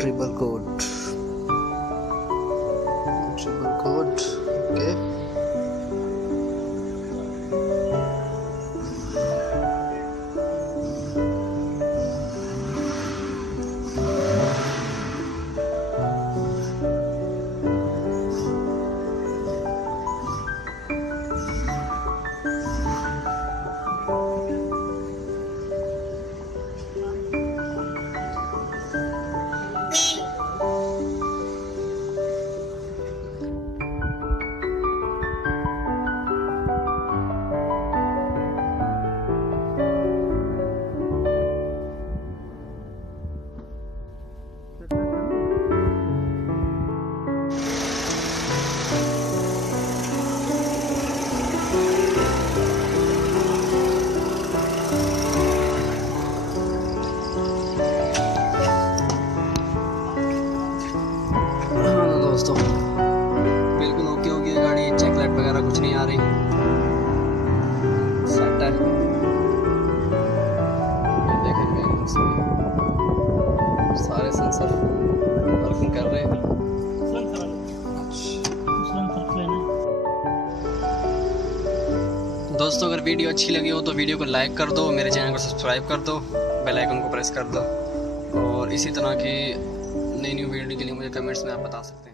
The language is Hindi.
Triple code okay. दोस्तों बिल्कुल ओके हो गया गाड़ी, चेक लाइट वगैरह कुछ नहीं आ रही, सेट है। देखेंगे सारे सेंसर वर्किंग कर रहे हैं। दोस्तों अगर वीडियो अच्छी लगी हो तो वीडियो को लाइक कर दो, मेरे चैनल को सब्सक्राइब कर दो, बेल आइकन को प्रेस कर दो, और इसी तरह की नई वीडियो के लिए मुझे कमेंट्स में आप बता सकते हैं।